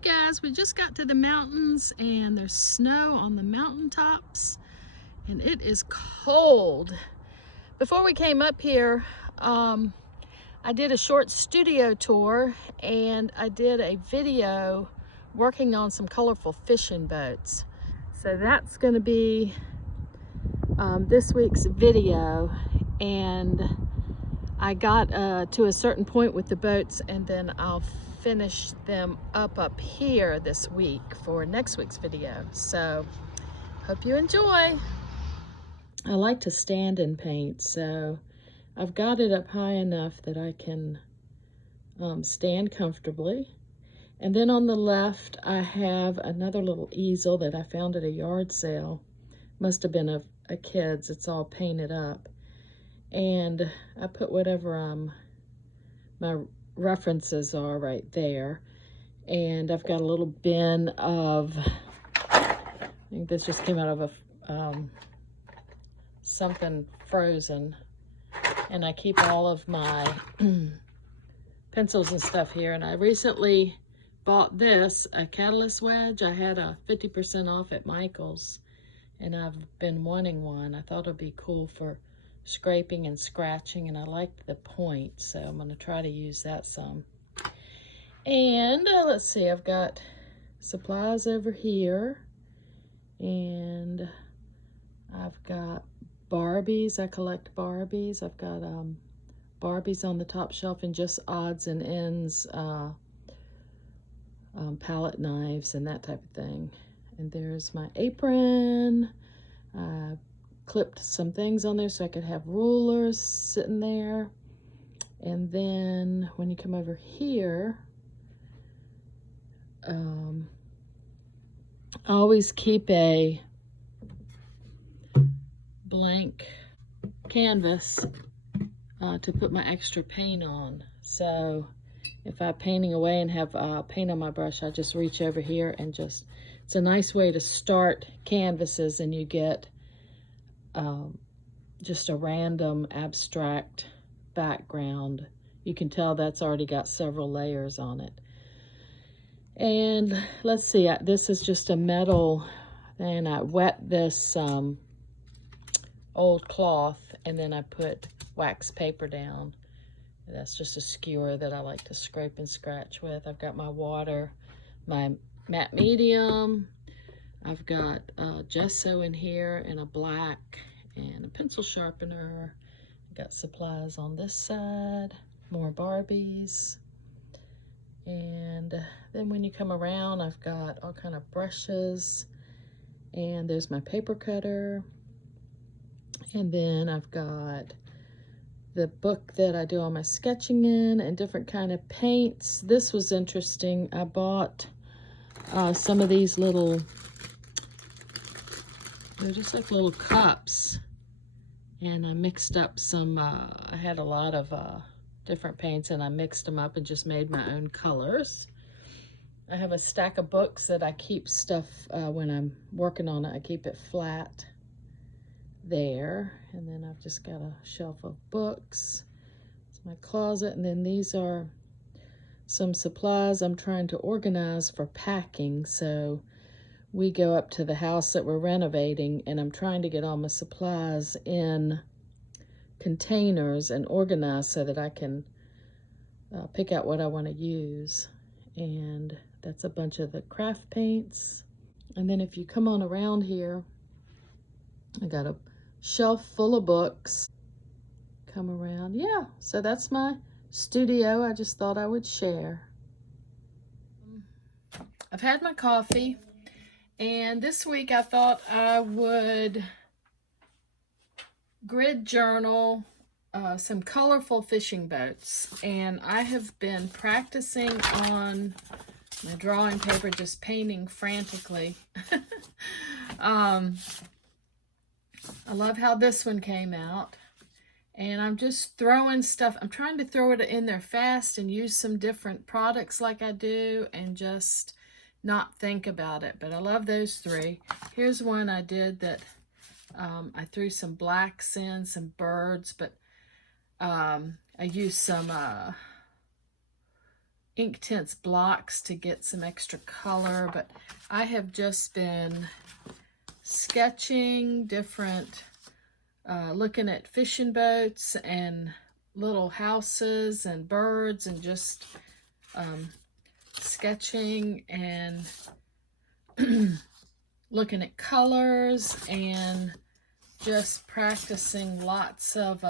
Hey guys, we just got to the mountains and there's snow on the mountaintops and it is cold. Before we came up here, I did a short studio tour and I did a video working on some colorful fishing boats. So that's going to be this week's video, and I got to a certain point with the boats and then I'll finish them up here this week for next week's video. So hope you enjoy. I like to stand and paint, so I've got it up high enough that I can stand comfortably. And then on the left I have another little easel that I found at a yard sale. Must have been a kid's. It's all painted up. And I put whatever my references are right there. And I've got a little bin of, I think this just came out of a something frozen. And I keep all of my pencils and stuff here. And I recently bought this, a catalyst wedge. I had a 50% off at Michael's, and I've been wanting one. I thought it'd be cool for scraping and scratching, and I liked the point, so I'm going to try to use that some. And let's see, I've got supplies over here, and I've got Barbies. I collect Barbies. I've got Barbies on the top shelf and just odds and ends, palette knives and that type of thing. And there's my apron. I clipped some things on there so I could have rulers sitting there. And then when you come over here, I always keep a blank canvas to put my extra paint on. So if I'm painting away and have paint on my brush, I just reach over here and just, it's a nice way to start canvases, and you get just a random abstract background. You can tell that's already got several layers on it. And let's see, this is just a metal, and I wet this old cloth, and then I put wax paper down. That's just a skewer that I like to scrape and scratch with. I've got my water, my matte medium. I've got gesso in here and a black and a pencil sharpener. Got supplies on this side, more Barbies. And then when you come around, I've got all kind of brushes, and there's my paper cutter. And then I've got the book that I do all my sketching in, and different kind of paints. This was interesting. I bought some of these little, they're just like little cups, and I mixed up some, I had a lot of different paints, and I mixed them up and just made my own colors. I have a stack of books that I keep stuff when I'm working on it. I keep it flat there, and then I've just got a shelf of books. It's my closet, and then these are some supplies I'm trying to organize for packing. So we go up to the house that we're renovating, and I'm trying to get all my supplies in containers and organize so that I can pick out what I want to use. And that's a bunch of the craft paints. And then if you come on around here, I got a shelf full of books. Come around, yeah, so that's my studio. I just thought I would share. I've had my coffee, and this week I thought I would grid journal some colorful fishing boats. And I have been practicing on my drawing paper, just painting frantically. I love how this one came out, and I'm just throwing stuff. I'm trying to throw it in there fast and use some different products like I do, and just not think about it. But I love those three. Here's one I did that I threw some blacks in, some birds, but I used some Inktense blocks to get some extra color, but I have just been sketching different, looking at fishing boats and little houses and birds, and just sketching and looking at colors and just practicing lots of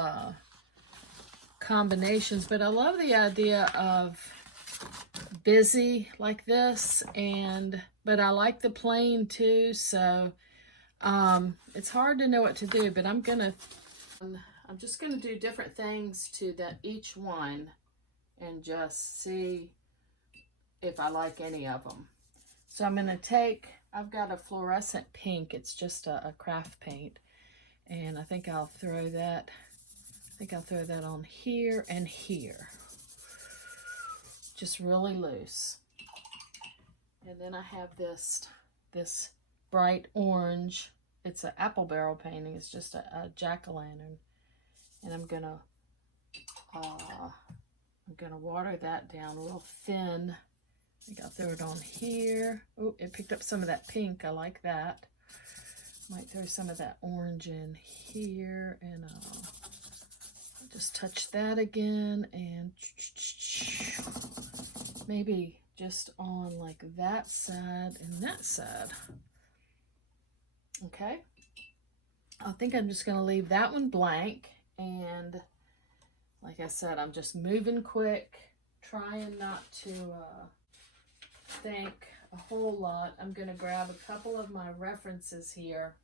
combinations. But I love the idea of busy like this, but I like the plain too, so it's hard to know what to do, but I'm just gonna do different things to each one and just see if I like any of them. So I'm gonna I've got a fluorescent pink. It's just a craft paint, and I think I'll throw that on here and here, just really loose. And then I have this bright orange. It's an apple barrel painting. It's just a jack-o'-lantern, and I'm gonna water that down real thin. I think I'll throw it on here. Oh, it picked up some of that pink. I like that. Might throw some of that orange in here, and I'll just touch that again, and maybe just on like that side and that side. Okay, I think I'm just going to leave that one blank, and like I said, I'm just moving quick, trying not to think a whole lot. I'm going to grab a couple of my references here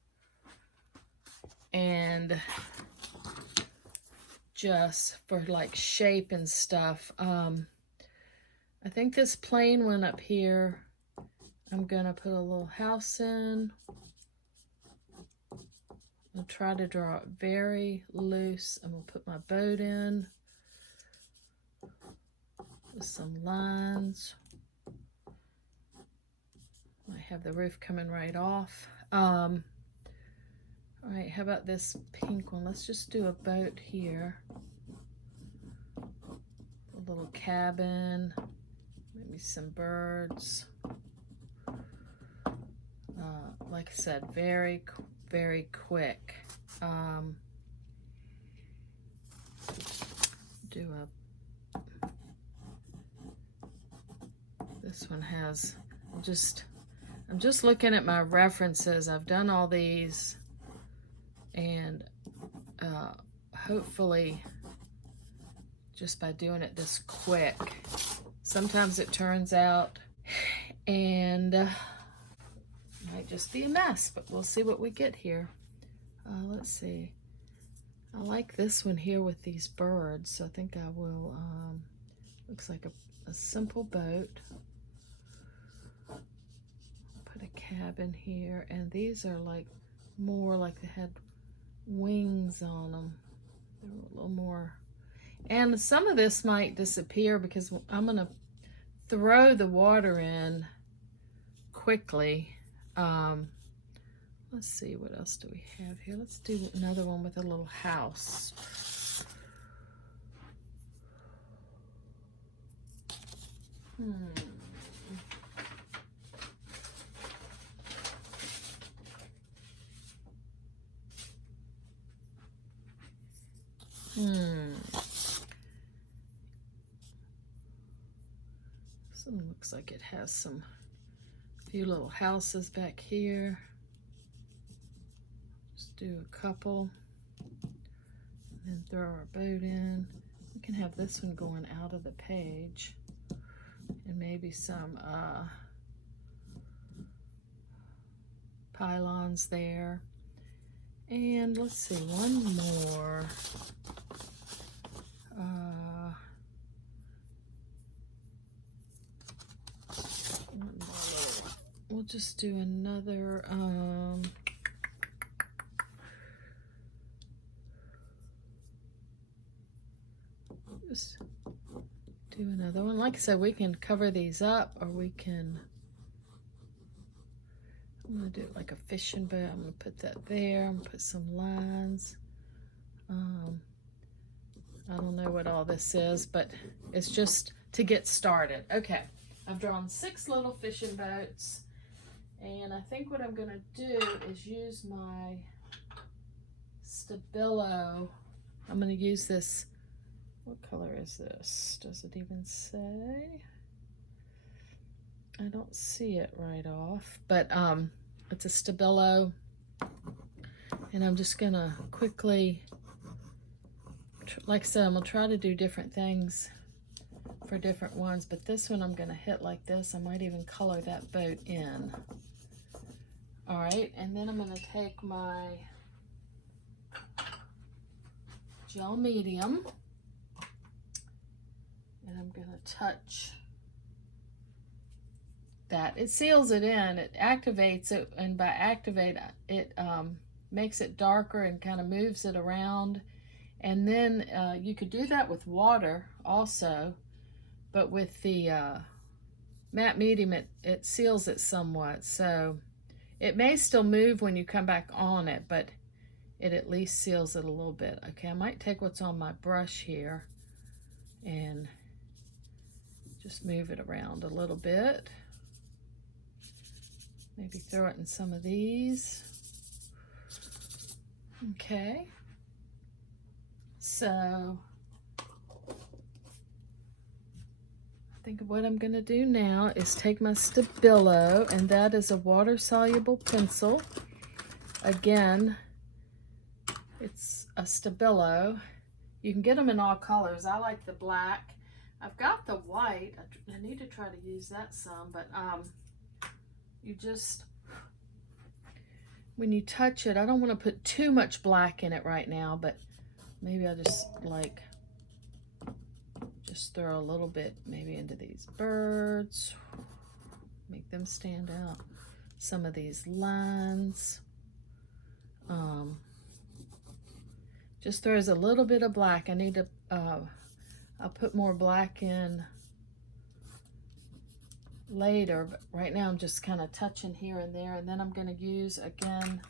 and just for like shape and stuff. I think this plain one up here, I'm going to put a little house in. I'll try to draw it very loose. I'm going to put my boat in with some lines. I have the roof coming right off. All right, how about this pink one? Let's just do a boat here. A little cabin, maybe some birds. Like I said, very quick. This one has, I'm just looking at my references. I've done all these, and hopefully just by doing it this quick, sometimes it turns out and might just be a mess, but we'll see what we get here. Let's see. I like this one here with these birds, so I think I will, looks like a simple boat. Put a cabin here, and these are like more like they had wings on them. They're a little more, and some of this might disappear because I'm gonna throw the water in quickly. Let's see, what else do we have here? Let's do another one with a little house. This one looks like it has few little houses back here. Just do a couple, and then throw our boat in. We can have this one going out of the page, and maybe some pylons there. And let's see, one more. We'll just do another, just do another one. Like I said, we can cover these up, or we can, I'm gonna do it like a fishing boat. I'm gonna put that there. I'm gonna put some lines. I don't know what all this is, but it's just to get started. Okay, I've drawn 6 little fishing boats, and I think what I'm gonna do is use my Stabilo. I'm gonna use this, what color is this? Does it even say? I don't see it right off, but it's a Stabilo, and I'm just gonna quickly, like I said, I'm gonna try to do different things for different ones, but this one I'm gonna hit like this. I might even color that boat in. All right, and then I'm gonna take my gel medium, and I'm gonna touch that. It seals it in, it activates it, and by activate it makes it darker and kind of moves it around. And then you could do that with water also, but with the matte medium it seals it somewhat, so it may still move when you come back on it, but it at least seals it a little bit. Okay, I might take what's on my brush here and just move it around a little bit. Maybe throw it in some of these. Okay. So I think what I'm going to do now is take my Stabilo, and that is a water-soluble pencil. Again, it's a Stabilo. You can get them in all colors. I like the black. I've got the white. I need to try to use that some, but you just, when you touch it, I don't want to put too much black in it right now, but maybe I just throw a little bit maybe into these birds, make them stand out. Some of these lines. Just throws a little bit of black. I need to, I'll put more black in later, but right now I'm just kind of touching here and there, and then I'm going to use again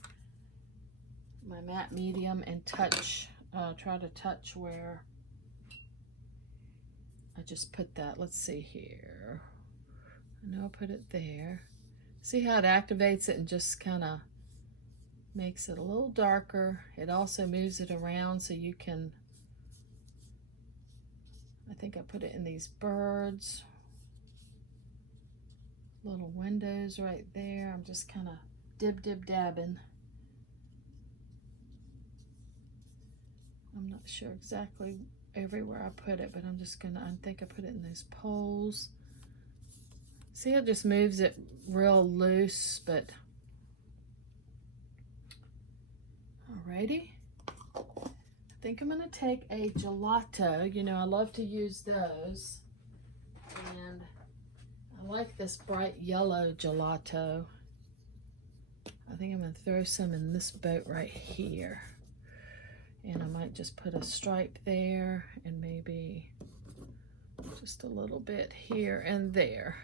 my matte medium and touch, try to touch where I just put that. Let's see here. I know I put it there. See how it activates it and just kind of makes it a little darker. It also moves it around so you can, I think I put it in these birds. Little windows right there. I'm just kind of dabbing. I'm not sure exactly everywhere I put it, but I'm just gonna, I think I put it in those poles. See how it just moves it real loose, but alrighty. I think I'm gonna take a gelato. You know, I love to use those, and I like this bright yellow gelato. I think I'm gonna throw some in this boat right here. And I might just put a stripe there and maybe just a little bit here and there.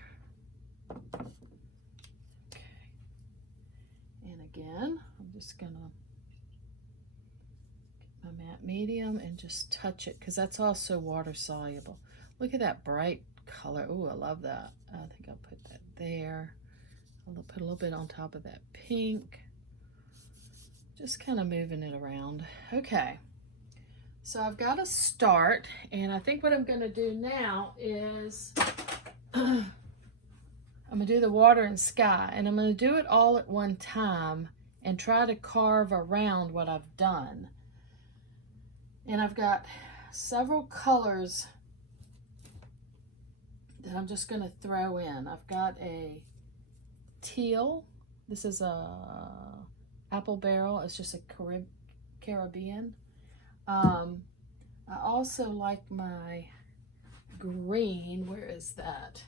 Okay. And again, I'm just gonna get my matte medium and just touch it, because that's also water soluble. Look at that bright color. Oh, I love that. I think I'll put that there. I'll put a little bit on top of that pink. Just kind of moving it around. Okay, so I've got to start, and I think what I'm going to do now is I'm going to do the water and sky, and I'm going to do it all at one time and try to carve around what I've done. And I've got several colors that I'm just going to throw in. I've got a teal. This is a apple barrel. It's just a Caribbean. I also like my green. Where is that?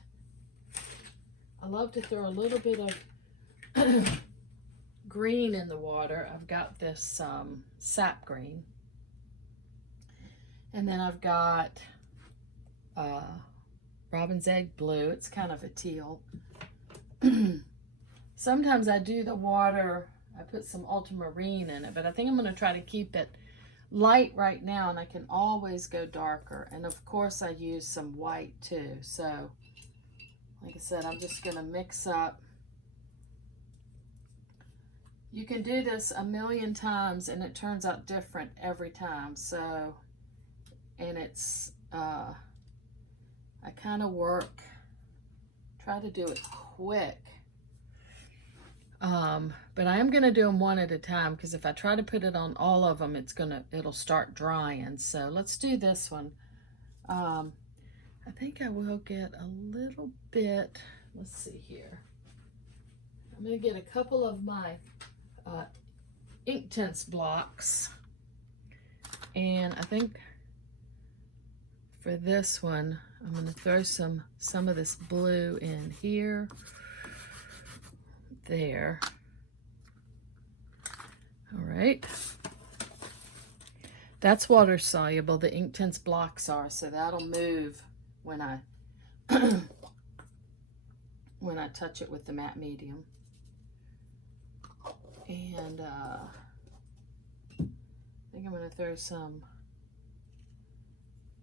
I love to throw a little bit of green in the water. I've got this sap green. And then I've got robin's egg blue. It's kind of a teal. Sometimes I do the water, I put some ultramarine in it, but I think I'm going to try to keep it light right now, and I can always go darker. And of course I use some white too. So like I said, I'm just going to mix up. You can do this a million times and it turns out different every time. So, and it's, I kind of try to do it quick. But I am going to do them one at a time, because if I try to put it on all of them, it'll start drying. So let's do this one. I think I will get a little bit, let's see here. I'm going to get a couple of my Inktense blocks, and I think for this one I'm going to throw some of this blue in here, there. All right, that's water soluble, the Inktense blocks are, so that'll move when I when I touch it with the matte medium. And I think I'm going to throw some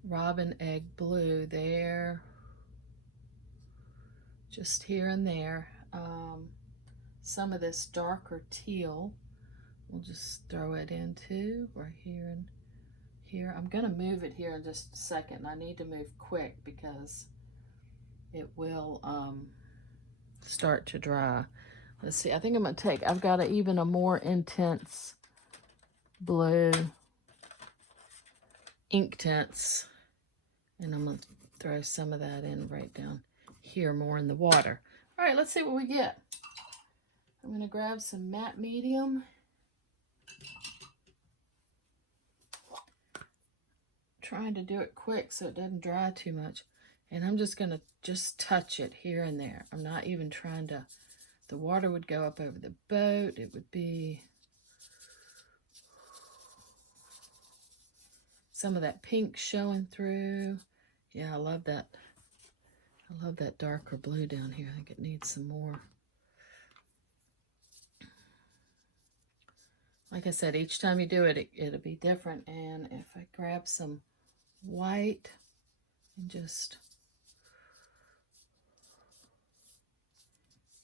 robin egg blue there, just here and there. Some of this darker teal, we'll just throw it into right here and here. I'm going to move it here in just a second. I need to move quick because it will start to dry. Let's see, I think I'm going to take, I've got even a more intense blue Inktense, and I'm going to throw some of that in right down here, more in the water. All right, let's see what we get. I'm going to grab some matte medium. Trying to do it quick so it doesn't dry too much. And I'm just going to touch it here and there. I'm not even trying to, the water would go up over the boat. It would be some of that pink showing through. Yeah, I love that. I love that darker blue down here. I think it needs some more. Like I said, each time you do it, it'll be different. And if I grab some white and just,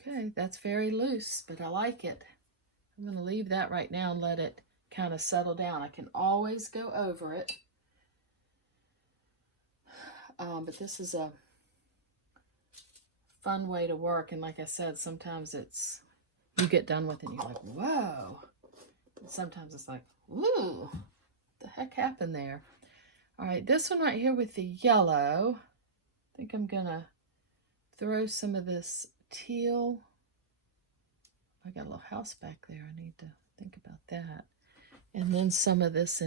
okay, that's very loose, but I like it. I'm going to leave that right now and let it kind of settle down. I can always go over it. But this is a fun way to work. And like I said, sometimes it's, you get done with it and you're like, whoa. And sometimes it's like, ooh, what the heck happened there? All right, this one right here with the yellow, I think I'm going to throw some of this teal. I got a little house back there. I need to think about that. And then some of this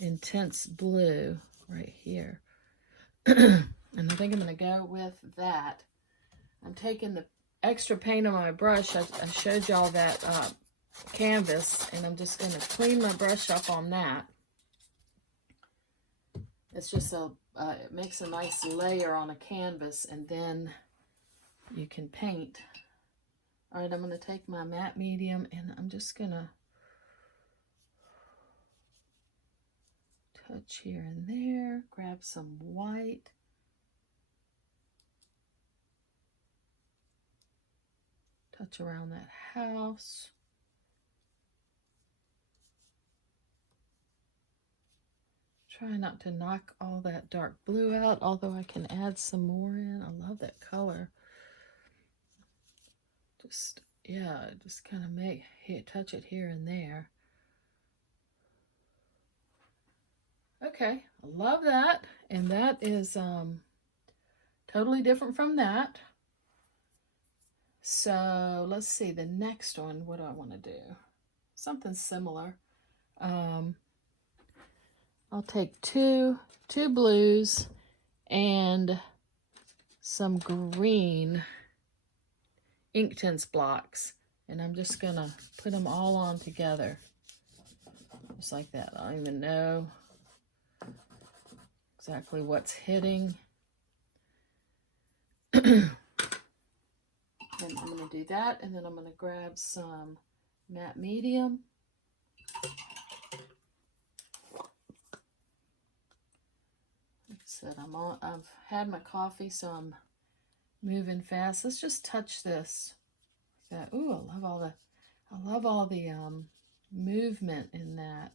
intense blue right here. And I think I'm going to go with that. I'm taking the extra paint on my brush. I showed y'all that canvas, and I'm just going to clean my brush up on that. It's just it makes a nice layer on a canvas, and then you can paint. All right, I'm going to take my matte medium, and I'm just going to touch here and there, grab some white. Touch around that house. Try not to knock all that dark blue out, although I can add some more in. I love that color. Just, yeah, just kind of touch it here and there. Okay, I love that. And that is totally different from that. So let's see, the next one, what do I want to do? Something similar. I'll take two blues and some green Inktense blocks, and I'm just gonna put them all on together, just like that. I don't even know exactly what's hitting. And I'm going to do that, and then I'm going to grab some matte medium. said, I've had my coffee, so I'm moving fast. Let's just touch this. Ooh, I love all the movement in that.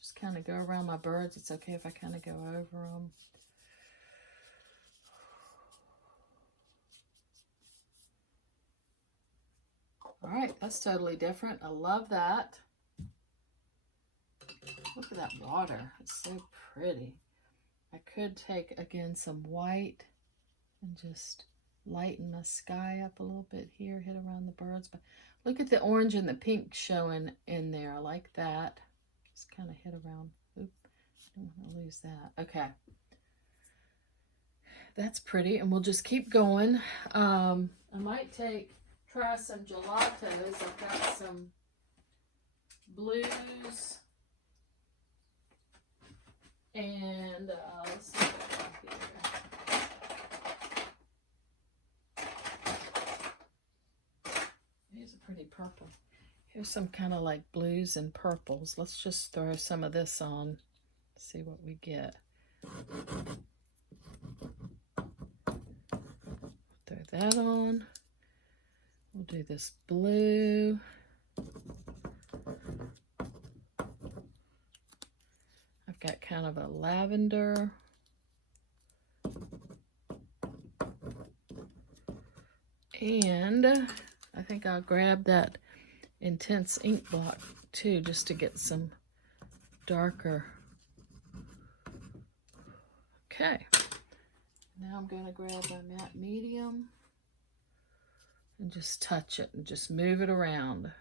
Just kind of go around my birds. It's okay if I kind of go over them. All right, that's totally different. I love that. Look at that water. It's so pretty. I could take, again, some white and just lighten my sky up a little bit here, hit around the birds. But look at the orange and the pink showing in there. I like that. Just kind of hit around. Oop, I don't want to lose that. Okay. That's pretty, and we'll just keep going. I might try some gelatos. I've got some blues. And let's see what I got here. Here's a pretty purple. Here's some kind of like blues and purples. Let's just throw some of this on, see what we get. Throw that on. We'll do this blue. I've got kind of a lavender. And I think I'll grab that intense ink block too, just to get some darker. Okay. Now I'm going to grab my matte medium and just touch it and just move it around.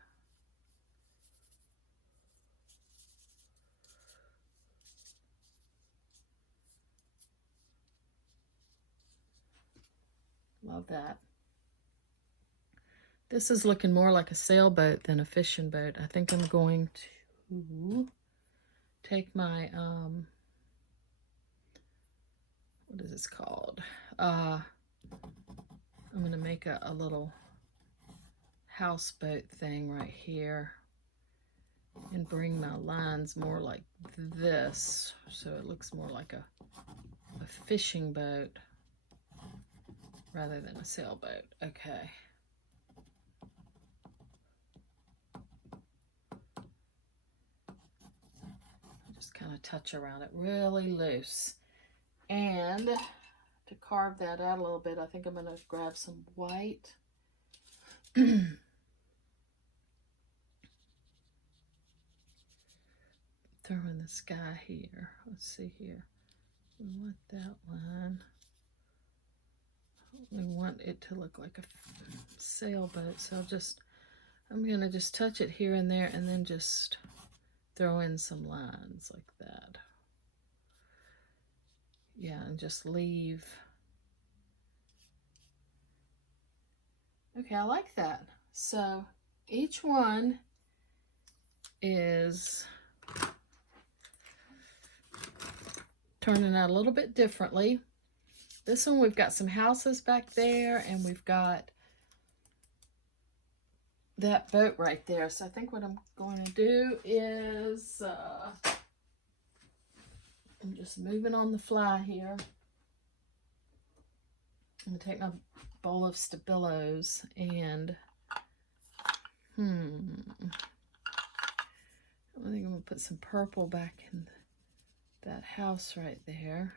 Love that. This is looking more like a sailboat than a fishing boat. I think I'm going to take my, what is this called? I'm going to make a little houseboat thing right here and bring my lines more like this, so it looks more like a fishing boat rather than a sailboat. Okay. Just kind of touch around it really loose. And to carve that out a little bit, I think I'm going to grab some white. Throw in the sky here. Let's see here. We want that one. We want it to look like a sailboat, so I'm going to just touch it here and there and then just throw in some lines like that. Yeah, and just leave. Okay, I like that. So each one is turning out a little bit differently. This one, we've got some houses back there, and we've got that boat right there. So I think what I'm going to do is, I'm just moving on the fly here. I'm going to take my bowl of Stabilos and, I think I'm going to put some purple back in that house right there.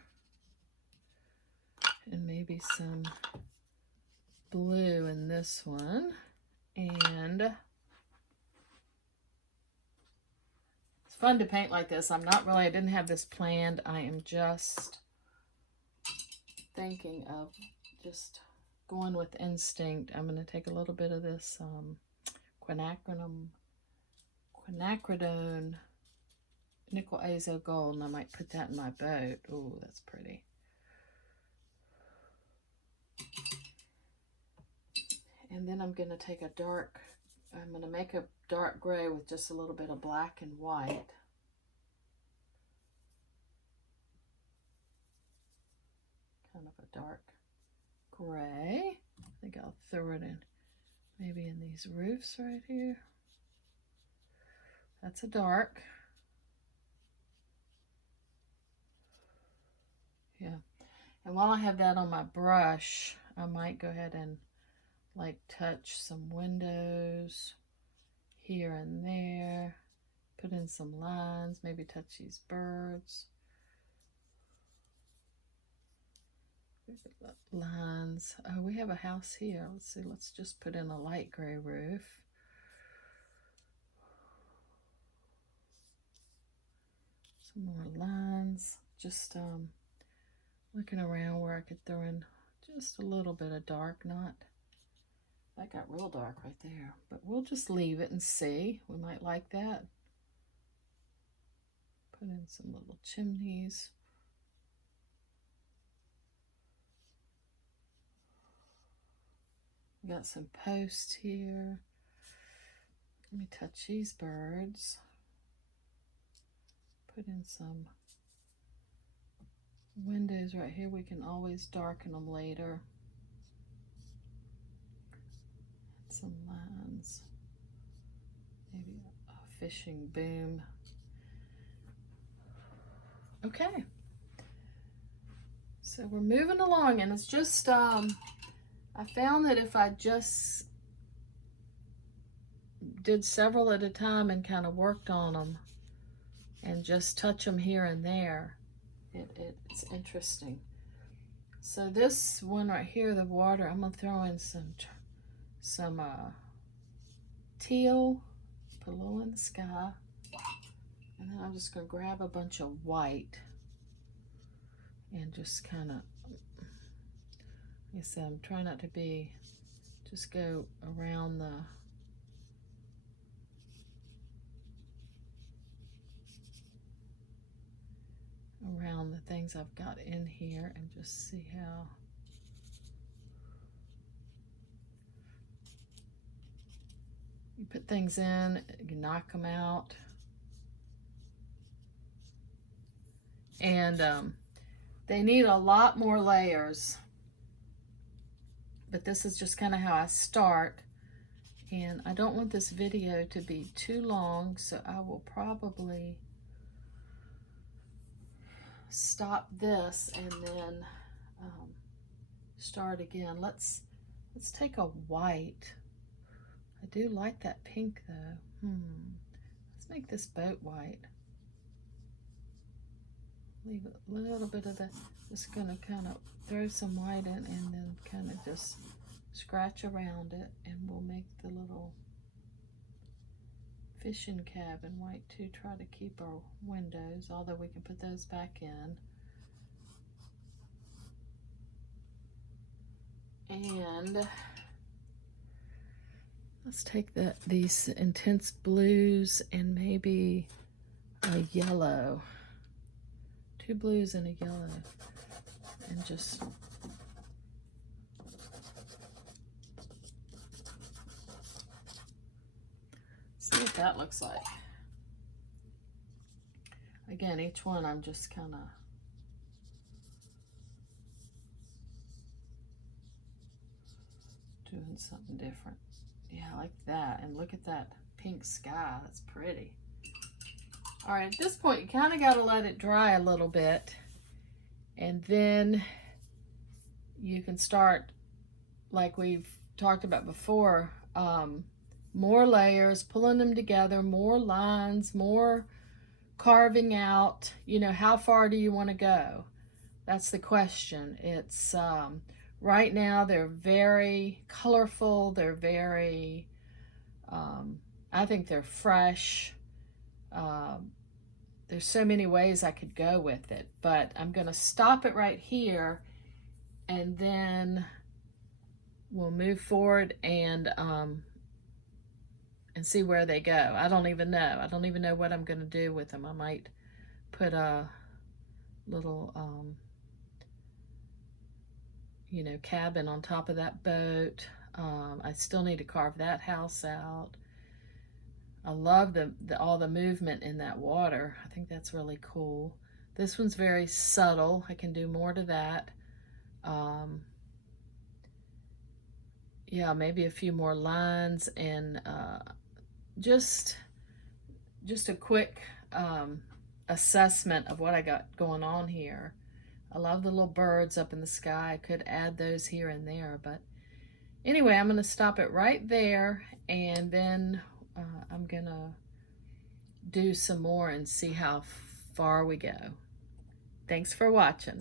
And maybe some blue in this one. And it's fun to paint like this. I didn't have this planned. I am just thinking of just going with instinct. I'm going to take a little bit of this quinacridone nickel azo gold, and I might put that in my boat. Oh, that's pretty. And then I'm going to take I'm going to make a dark gray with just a little bit of black and white. Kind of a dark gray. I think I'll throw it in maybe in these roofs right here. That's a dark. Yeah. And while I have that on my brush, I might go ahead and like touch some windows here and there, put in some lines, maybe touch these birds. Lines. Oh, we have a house here. Let's see, let's just put in a light gray roof. Some more lines. Just looking around where I could throw in just a little bit of dark, not that got real dark right there, but we'll just leave it and see. We might like that. Put in some little chimneys. We got some posts here. Let me touch these birds. Put in some windows right here. We can always darken them later. Some lines. Maybe a fishing boom. Okay. So we're moving along, and it's just, I found that if I just did several at a time and kind of worked on them and just touch them here and there, it's interesting. So this one right here, the water, I'm gonna throw in some teal, put a little in the sky, and then I'm just gonna grab a bunch of white and just kind of, like I said, I'm trying not to be, just go around the things I've got in here and just see how you put things in, you knock them out. And they need a lot more layers, but this is just kind of how I start. And I don't want this video to be too long, so I will probably stop this and then start again. Let's take a white. I do like that pink though. Let's make this boat white. Leave a little bit of that. Just gonna kind of throw some white in and then kind of just scratch around it, and we'll make the little fishing cabin white too. Try to keep our windows, although we can put those back in. And let's take these intense blues and maybe a yellow. 2 blues and a yellow, and just see what that looks like. Again, each one I'm just kind of doing something different. Yeah, I like that. And look at that pink sky. That's pretty. All right, at this point, you kind of got to let it dry a little bit. And then you can start, like we've talked about before, more layers, pulling them together, more lines, more carving out. You know, how far do you want to go? That's the question. It's right now they're very colorful. They're very, I think they're fresh. There's so many ways I could go with it, but I'm going to stop it right here, and then we'll move forward and see where they go. I don't even know. I don't even know what I'm going to do with them. I might put a little, you know, cabin on top of that boat. I still need to carve that house out. I love all the movement in that water. I think that's really cool. This one's very subtle. I can do more to that. Yeah, maybe a few more lines, and just a quick assessment of what I got going on here. I love the little birds up in the sky. I could add those here and there, but anyway, I'm going to stop it right there, and then I'm going to do some more and see how far we go. Thanks for watching.